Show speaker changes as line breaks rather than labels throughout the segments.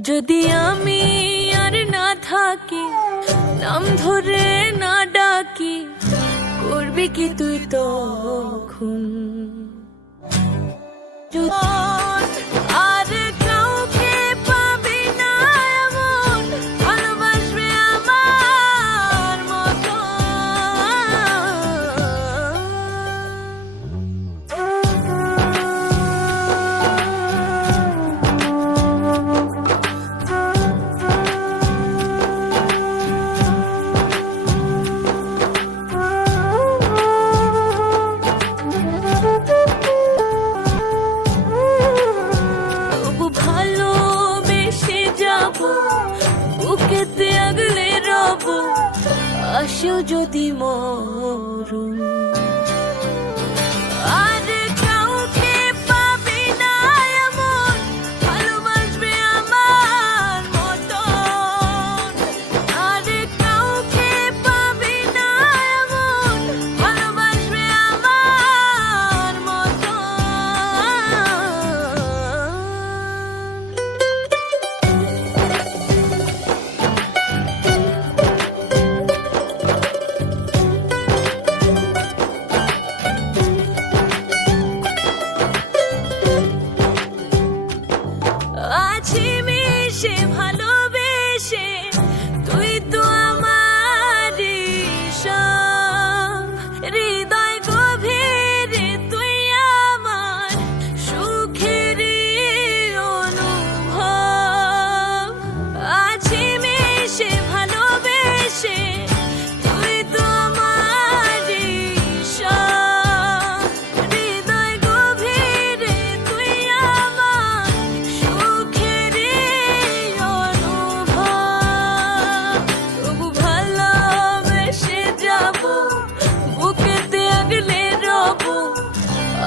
যদি আমি আর না থাকি নাম ধরে না ডাকি করবি কি তুই তখন? বুকেতে আগলে রব আসো যদি মরুন।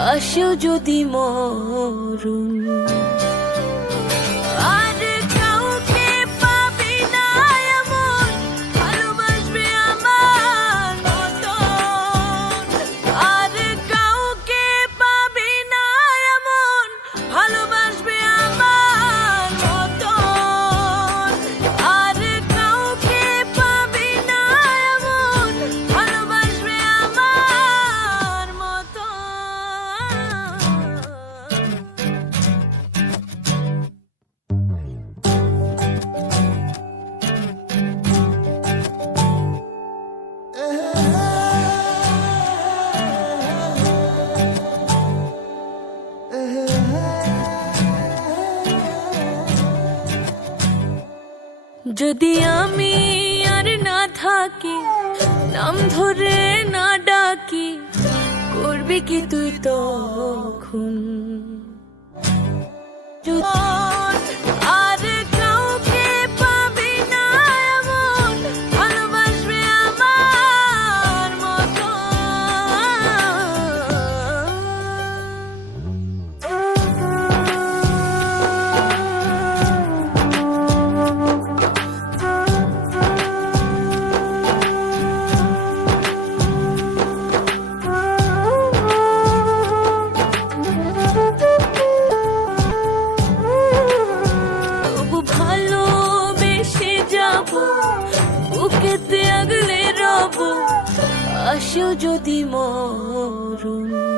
আসো যদি মরুন। যদি আমি আর না থাকি নাম ধরে না ডাকি করবি কি তুই তখন? যদি আসো যদি মরুন।